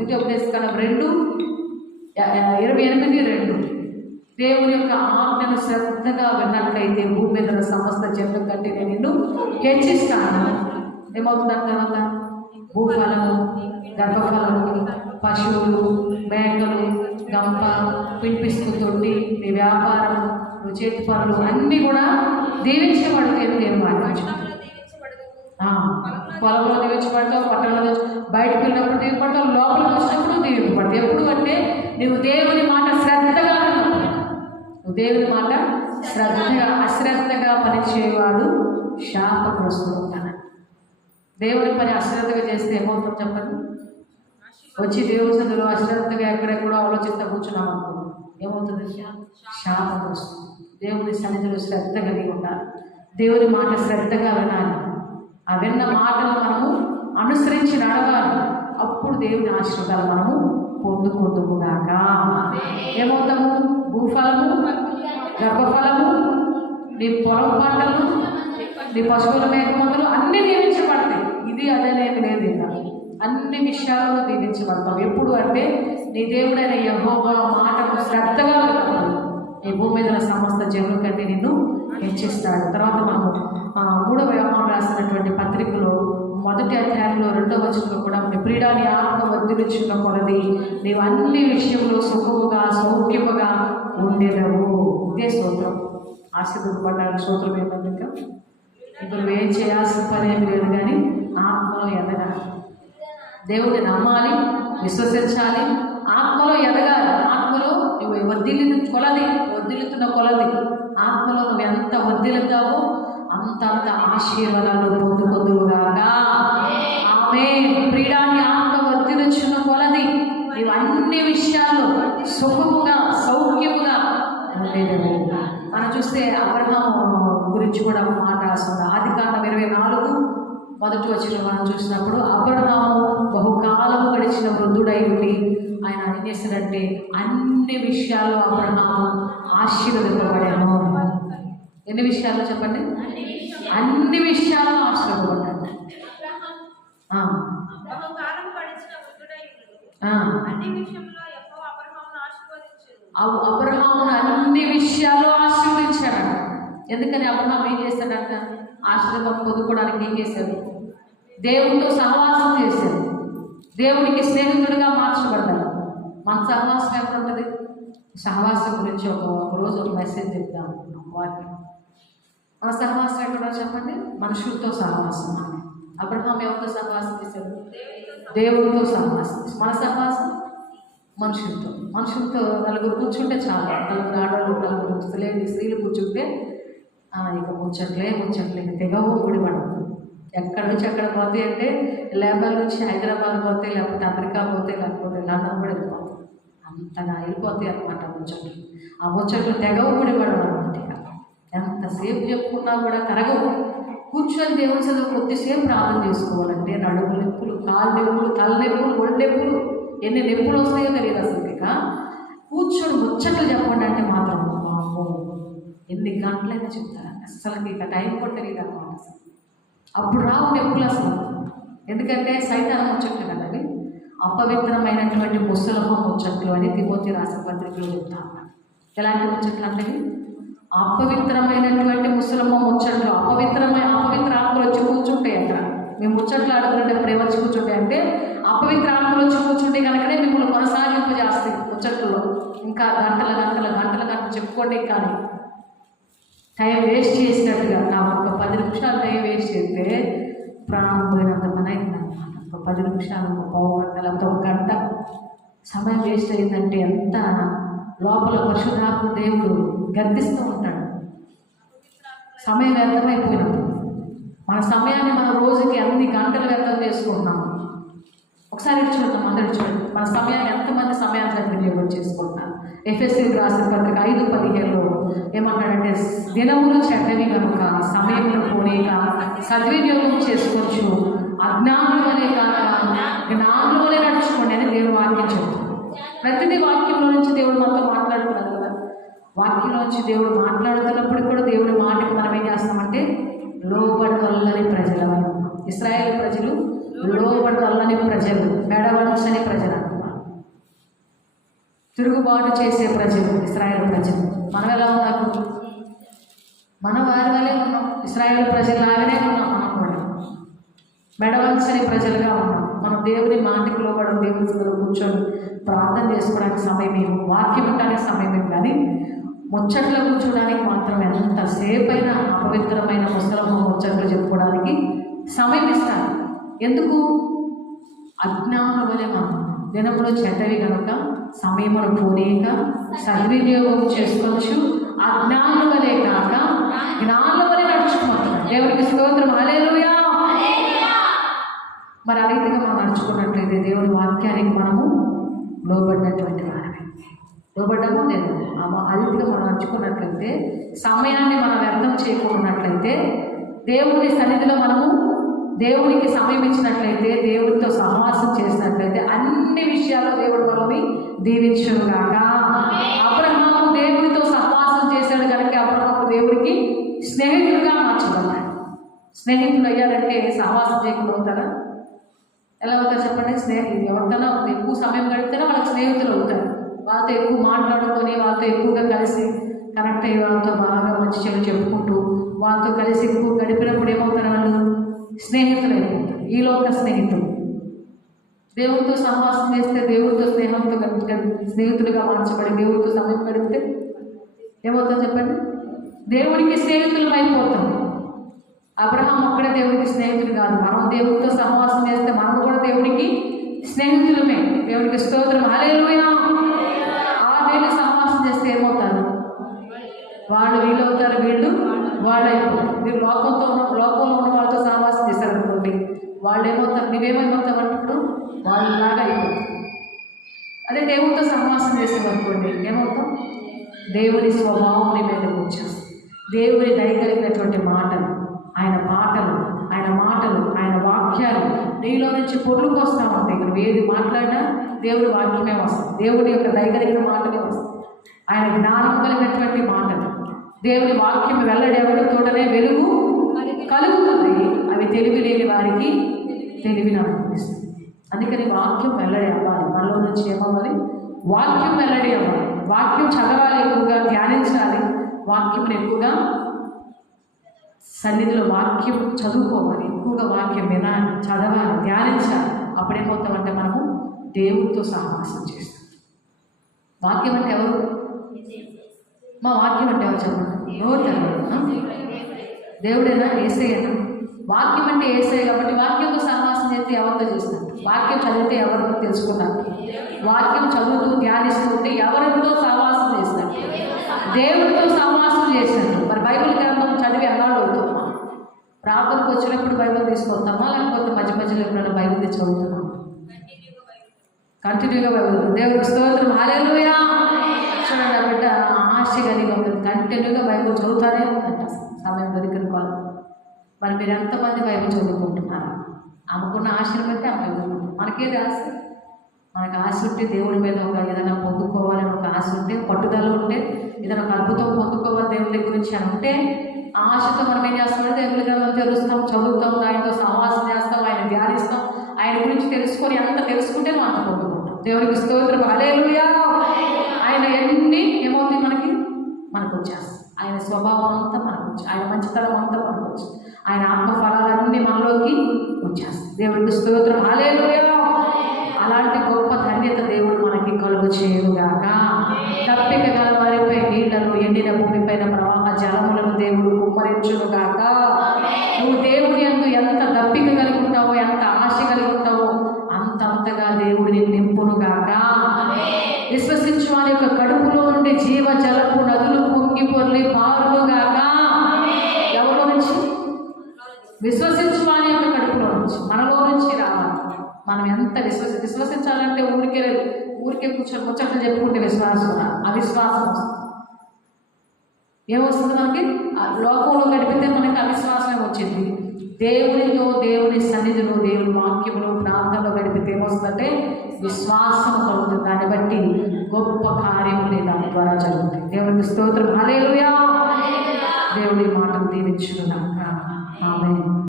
ద్వితీయోపదేశకాండం 2:28-2 దేవుని యొక్క ఆజ్ఞను శ్రద్ధగా విన్నట్లయితే భూమి మీద సమస్త జన్మ కంటే నేను నిన్ను హెచ్చిస్తాను. ఏమవుతుందని తర్వాత భూఫలము, గర్భఫలము, పశువులు, మేకలు, గంప, పిలిపిస్తు తొట్టి, నీ వ్యాపారం, నువ్వు చేతి పనులు అన్నీ కూడా దీవించబడితే నేను వాటించు. పొలంలో దీవించబడతావు, పట్టణంలో బయటకు వెళ్ళినప్పుడు దీవించబడతావు, లోపలికి వచ్చినప్పుడు దీవించబడతావు. ఎప్పుడు అంటే నువ్వు దేవుని మాట శ్రద్ధగా విన్నావు. నువ్వు దేవుని మాట శ్రద్ధగా అశ్రద్ధగా పనిచేయవాడు శాపగ్రస్తుడు ఉంటాను. దేవుని పని అశ్రద్ధగా చేస్తే ఏమవుతుందో చెప్పండి. వచ్చి దేవుని చదువులో అశ్రద్ధగా ఎక్కడెక్కడో ఆలోచిస్తూ కూర్చున్నాం అనుకో, ఏమవుతుంది? శాపగ్రస్తుడు. దేవుని సన్నిధిలో శ్రద్ధ కలిగి ఉండాలి. దేవుని మాట శ్రద్ధగా వినాలి. ఆ విన్న మాటలు మనము అనుసరించి నడవాలి. అప్పుడు దేవుని ఆశీర్వాదాలు మనము పొందుకుందుకున్నాక ఏమవుతాము? భూఫలము, గర్భఫలము, నీ పొలం పంటలు, నీ పశువుల మేకమందులు అన్నీ దీవించబడతాయి. ఇది అదనేది లేదు. ఇంకా అన్ని విషయాలలో దీవించబడతాం. ఎప్పుడు అంటే నీ దేవుడైన యెహోవా మాటను శ్రద్ధగా వింటావు. నీ భూమి మీద సమస్త జనుల కంటే నిన్ను హెచ్చిస్తాడు. తర్వాత మనము 3వ యోహాను రాసినటువంటి పత్రికలో 1వ అధ్యాయంలో 2వ వచనంలో కూడా ప్రియుడాని ఆత్మ వర్ధిల్లుచున్న కొలది నీవు అన్ని విషయంలో సుఖముగా సౌఖ్యముగా ఉండేదవు. ఇదే స్తోత్రం. ఆశీర్వదపడ్డానికి స్తోత్రం ఏంటంటే ఇంకా నువ్వు ఏం చేయాల్సిన పని ఏమి లేదు, కానీ ఆత్మలో ఎదగాలి. దేవుడిని నమ్మాలి, విశ్వసించాలి, ఆత్మలో ఎదగాలి. ఆత్మలో నువ్వు వర్ధిల్లుతున్న కొలది ఆత్మలో నువ్వు ఎంత వర్ధిల్లుతావో అంత ఆశీర్వాదాలు పొందుకొందువుగాక. ఆమేన్. ప్రియుడాని ఆత్మ వర్ధిల్లుచున్న కొలది నీవు అన్ని విషయాల్లో సుఖముగా సౌఖ్యముగా ఉండేదవు. మనం చూస్తే అబ్రహాము గురించి కూడా ఒక మాట రాస్తుంది. ఆదికాండం 24:1 మనం చూసినప్పుడు అబ్రహాము బహుకాలము గడిచిన వృద్ధుడై ఉండి ఆయన ఏం చేశాడంటే అన్ని విషయాల్లో అబ్రహాము ఆశీర్వదింపబడాను. ఎన్ని విషయాల్లో చెప్పండి? అన్ని విషయాల్లో ఆశీర్వదింపబడ్డాడు. అబ్రహామును అన్ని విషయాల్లో ఆశీర్వదించాడు. ఎందుకని అబ్రహాం ఏం చేశాడంట? ఆశీర్వాదం పొందుకోవడానికి ఏం చేశాడు? దేవుడితో సహవాసం చేశాడు. దేవునికి స్నేహితుడిగా మార్చబడ్డాడు. మన సహవాసం ఎక్కడ ఉంటుంది? సహవాసం గురించి ఒకరోజు ఒక మెసేజ్ చెప్తాం. వాటిని మన సహవాసం ఎక్కడో చెప్పండి. మనుషులతో సహవాసం. అబ్రహాం ఎవరితో సహవాసం చేశాడు? దేవుడితో సహవాసం. మన సహవాసం మనుషులతో నలుగురు కూర్చుంటే చాలు. నలుగురు ఆడవాళ్ళు, నలుగురు స్త్రీలు కూర్చుంటే ఇక ముచ్చట్లే తెగవు గుడిపడదు. ఎక్కడి నుంచి ఎక్కడ పోతాయి అంటే లేబర్ నుంచి హైదరాబాద్ పోతాయి, లేకపోతే అమెరికా పోతాయి, లేకపోతే లండన్ కూడా వెళ్ళిపోతాయి. అంతగా వెళ్ళిపోతాయి అనమాట ముచ్చట్లు. ఆ ముచ్చట్లు తెగవు గుడిపడవు అనమాట. ఎంతసేపు చెప్పుకున్నా కూడా తరగవు. కూర్చొని దేవుని చదువు కొద్దిసేపు ప్రార్థన చేసుకోవాలంటే నడుము నొప్పులు, కాలు నొప్పులు, తల నొప్పులు, ఒళ్ళు నొప్పులు, ఎన్ని నొప్పులు వస్తాయో తెలియదు అసలు. ఇక కూర్చొని ముచ్చట్లు చెప్పండి అంటే మాత్రం ఎన్ని గంటలైనా చెప్తారు. అసలు ఇక టైం కూడా తెలియదు అన్నమాట. అప్పుడు రావు నొప్పులు అసలు. ఎందుకంటే సైతాన్ ముచ్చట్లు కదండి. అపవిత్రమైనటువంటి ముసలమ్మ ముచ్చట్లు అని తిమోతి రాసిన పత్రికలో చెప్తాను. ఎలాంటి ముచ్చట్లు అంటే అపవిత్రమైనటువంటి ముసలమ్మ ముచ్చట్లు. అపవిత్ర ఆత్మలు వచ్చి కూర్చుంటాయి అక్కడ. మేము ముచ్చట్లు ఆడుకునేటప్పుడు ఏమొచ్చి కూర్చుంటాయి అంటే అపవిత్ర ఆత్మలు వచ్చి కూర్చుంటే కనుకనే మిమ్మల్ని కొనసాగింపు చేస్తాయి ముచ్చట్లలో. ఇంకా గంటల చెప్పుకోండి. కానీ టైం వేస్ట్ చేసినట్టుగా నా ఒక 10 నిమిషాలు టైం వేస్ట్ చేస్తే ప్రాణం పోయినంత పని అయిందన్నమాట. ఒక 10 నిమిషాలు, ఒక పావు గంట, లేకపోతే ఒక గంట సమయం వేస్ట్ అయిందంటే ఎంత లోపల పరిశుద్ధాత్మ దేవుడు గర్దిస్తూ ఉంటాడు. సమయం వ్యర్థమైపోయినప్పుడు మన సమయాన్ని మన రోజుకి అన్ని గంటలు వ్యర్థం చేసుకుంటున్నాము. ఒకసారి చూద్దాం, అందరూ చూడండి. మన సమయాన్ని ఎంతమంది సమయాన్ని సద్వినియోగం చేసుకుంటున్నాం. ఎఫెసీయులకు రాసిన పత్రిక 5:15లో ఏమంటాడంటే దినములు చెడ్డవి కనుక సమయమును పోనీక సద్వినియోగం చేసుకోవచ్చు, అజ్ఞానులు అనే కాక జ్ఞానులు అనే నడుచుకోండి అని దేవుడు వాక్యం చెప్తాడు. ప్రతిదీ వాక్యంలో నుంచి దేవుడు మనతో మాట్లాడుతున్నాడు కదా. వాక్యంలో నుంచి దేవుడు మాట్లాడుతున్నప్పుడు కూడా దేవుడి మాటకి మనం ఏం చేస్తామంటే లోబడవల్లని ప్రజలమైన ఇశ్రాయేలు ప్రజలు లోబడవల్లని ప్రజలు, మెడవంచని ప్రజలు. తిరుగుబాటు చేసే ప్రజలు ఇశ్రాయేలు ప్రజలు. మనం ఎలా ఉన్నాము? మన వారి వల్లే ఉన్నాం. ఇశ్రాయేలు ప్రజలాగానే ఉన్నాం. మనం కూడా మెడవలసని ప్రజలుగా ఉన్నాం. మనం దేవుని మాటకి లోబడి దేవుని దగ్గర కూర్చొని ప్రార్థన చేసుకోవడానికి సమయం ఏమో, వాక్యం ఉండడానికి సమయం ఏమి, కానీ ముచ్చట్లు కూర్చోడానికి మాత్రం ఎంతసేపు అయినా అపవిత్రమైన ముసలమ్మ ముచ్చట్లు చెప్పుకోవడానికి సమయం ఇస్తాను. ఎందుకు? అజ్ఞానుల వలె మనం దినంలో చెడ్డవి కనుక సమయమును పోనీక సద్వినియోగం చేసుకోవచ్చు. అజ్ఞానుల వలె కాక జ్ఞానుల వలె నడుచుకుంటున్నాం. దేవునికి స్తోత్రం, హల్లెలూయా. మరి ఆ రీతిగా మనం నడుచుకున్నట్లయితే దేవుని వాక్యానికి మనము లోబడినటువంటి వారమే. లోబడ్డామో లేదు ఆ రీతిగా మనం నడుచుకున్నట్లయితే, సమయాన్ని మనం వ్యర్థం చేయకున్నట్లయితే, దేవుని సన్నిధిలో మనము దేవునికి సమయం ఇచ్చినట్లయితే, దేవుడితో సహవాసం చేసినట్లయితే అన్ని విషయాల్లో దేవుడు మనల్ని దీవించుగాక. అబ్రహాము దేవుడితో సహవాసం చేశాడు కనుక అబ్రహాము దేవుడికి స్నేహితులుగా మార్చబడ్డాడు. స్నేహితులు అయ్యారంటే సహవాసం చేయకుండా అవుతారా? ఎలా అవుతారు చెప్పండి? ఎవరికైనా ఎక్కువ సమయం గడిపితేనే వాళ్ళకి స్నేహితులు అవుతారు. వాళ్ళతో ఎక్కువ మాట్లాడుకొని, వాళ్ళతో ఎక్కువగా కలిసి కనెక్ట్ అయ్యి, వాళ్ళతో బాగా మంచి చెడు చెప్పుకుంటూ వాళ్ళతో కలిసి ఎక్కువ గడిపినప్పుడు ఏమవుతారు? వాళ్ళు స్నేహితులు అయిపోతారు. ఈ లోక స్నేహితులు. దేవుడితో సహవాసం చేస్తే, దేవుడితో స్నేహితులుగా మార్చబడి దేవుడితో సమయం గడిపితే ఏమవుతుందో చెప్పండి? దేవుడికి స్నేహితులం అయిపోతాం. అబ్రహాం ఒక్కడే దేవుడికి స్నేహితులు కాదు, మనం దేవుడితో సహవాసం చేస్తే మనం కూడా దేవుడికి స్నేహితులమే. దేవుడికి స్తోత్రం, హల్లెలూయా. ఆ దేవుని సహవాసం చేస్తే ఏమవుతారు? వాళ్ళు వీళ్ళవుతారు, వీళ్ళు వాళ్ళు అయిపోతారు. మీరు లోకంలో ఉన్న వాళ్ళతో సహవాసం చేస్తారు అనుకోండి, వాళ్ళు ఏమవుతారు? నువ్వేమైపోతావు అన్నప్పుడు వాళ్ళు లాగా అయిపోతారు. అదే దేవుడితో సహవాసం చేసేవనుకోండి ఏమవుతాం? దేవుని స్వభావం మీదకి వచ్చాం. దేవుని దయగలిగినటువంటి మాటలు, ఆయన పాటలు, ఆయన మాటలు, ఆయన వాక్యాలు నీలో నుంచి పొర్లుకు వస్తూ ఉంటాయి. నువ్వు ఏది మాట్లాడినా దేవుడి వాక్యమే వస్తుంది. దేవుడి యొక్క దయగలిగిన మాటలే వస్తుంది. ఆయన జ్ఞానం కలిగినటువంటి మాటలు. దేవుని వాక్యం వెల్లడేవాడి తోటనే వెలుగు కలుగుతుంది, అవి తెలివి లేని వారికి తెలివిని అనుభవిస్తుంది. అందుకని వాక్యం వెల్లడి అవ్వాలి. మనలో నుంచి ఏమవ్వాలి? వాక్యం వెల్లడి అవ్వాలి. వాక్యం చదవాలి, ఎక్కువగా ధ్యానించాలి, వాక్యం ఎక్కువగా సన్నిధిలో వాక్యం చదువుకోవాలి, ఎక్కువగా వాక్యం వినాలి, చదవాలి, ధ్యానించాలి. అప్పుడేమవుతామంటే మనము దేవుడితో సహవాసం చేస్తాం. వాక్యం అంటే ఎవరు? మా వాక్యం అంటే ఎవరు చెప్పండి? ఎవరు తెలియదు? దేవుడేనా? యేసయ్యనా? వాక్యం అంటే యేసయ్య కాబట్టి వాక్యంతో సహవాసం చేస్తే ఎవరితో చేస్తారు? వాక్యం చదివితే ఎవరితో తెలుసుకున్నారు? వాక్యం చదువుతూ ధ్యానిస్తూ ఉంటే ఎవరితో సహవాసం చేస్తారు? దేవుడితో సహవాసం చేశారు. మరి బైబిల్ గ్రంథం చదివి ఎన్నాళ్ళు అవుతుందా? ప్రార్థనకు వచ్చినప్పుడు బైబిల్ తీసుకొస్తామా, లేకపోతే మధ్య మధ్యలో ఎప్పుడైనా బైబిల్ తెచ్చి చదువుతున్నాం? కంటిన్యూగా బైబిల్. దేవుడికి స్తోత్రం, హల్లెలూయా. చూడండి, ఆ బిడ్డ ఆశ కలిగి ఉంటుంది, కంటిన్యూగా బైబిల్ చదువుతానే ఉందంట సమయం దొరికిన వాళ్ళు. మరి మీరు ఎంతమంది బైబిల్ చదువుకుంటున్నారు? ఆమెకున్న ఆశను బట్టి ఆమె చదువుకుంటారు. మనకేది ఆశ? మనకు ఆశ ఉంటే దేవుడి మీద ఒక ఏదైనా పొందుకోవాలని ఒక ఆశ ఉంటే, పట్టుదల ఉంటే, ఏదైనా ఒక అద్భుతం పొందుకోవాలి దేవుడి దగ్గర నుంచి అని ఉంటే, ఆశతో మనం ఏం చేస్తామంటే దేవుడి గ్రంథం తెలుస్తాం, చదువుతాం, ఆయనతో సహవాసం చేస్తాం, ఆయన ధ్యానిస్తాం, ఆయన గురించి తెలుసుకొని అంత తెలుసుకుంటే మనం అంత పొందుకుంటాం. దేవుడికి స్తోత్రం, హల్లెలూయా. ఆయన ఎన్ని ఏమవుతాయి మనకు వచ్చేస్తాయి. ఆయన స్వభావం అంతా మనకు వచ్చి, ఆయన మంచితనం అంతా మనకు వచ్చి, ఆయన ఆత్మఫలాలన్నీ మనలోకి వచ్చేస్తాయి. దేవుడికి స్తోత్రం, హల్లెలూయా. అలాంటి గొప్ప ధన్యత దేవుడు మనకి కలుగు చేయుగాక. తప్పిక గల వారిపై నీళ్లను, ఎండిన భూమిపైన ప్రవాహ జలములను దేవుడు కుమ్మరించుగాక. నువ్వు దేవుని యందు ఎంత దప్పిక కలిగి ఉంటావో, ఎంత ఆశ కలిగి ఉంటావో అంతగా దేవుడిని నింపునుగాక. విశ్వసించు వారి యొక్క కడుపులో నుండి జీవ జలపు నదులు పొంగి పొర్లి పారునుగాక. ఎవరిలో నుంచి? విశ్వసించు వారి యొక్క కడుపులో నుంచి, మనలో నుంచి రావాలి. మనం ఎంత విశ్వసించాలంటే ఊరికే కూర్చొని ముచ్చట్లు చెప్పుకుంటే విశ్వాసం, అవిశ్వాసం వస్తుంది. ఏమొస్తుంది మనకి? లోకంలో గడిపితే మనకి అవిశ్వాసమే వచ్చింది. దేవునితో, దేవుని సన్నిధిలో, దేవుని వాక్యంలో, ప్రార్థనలో గడిపితే ఏమొస్తుందంటే విశ్వాసం కలుగుతుంది. దాన్ని బట్టి గొప్ప కార్యములు దాని ద్వారా జరుగుతాయి. దేవునికి స్తోత్రం, హల్లెలూయా. దేవుడి మాటలు దీవించుగాక. ఆమేన్.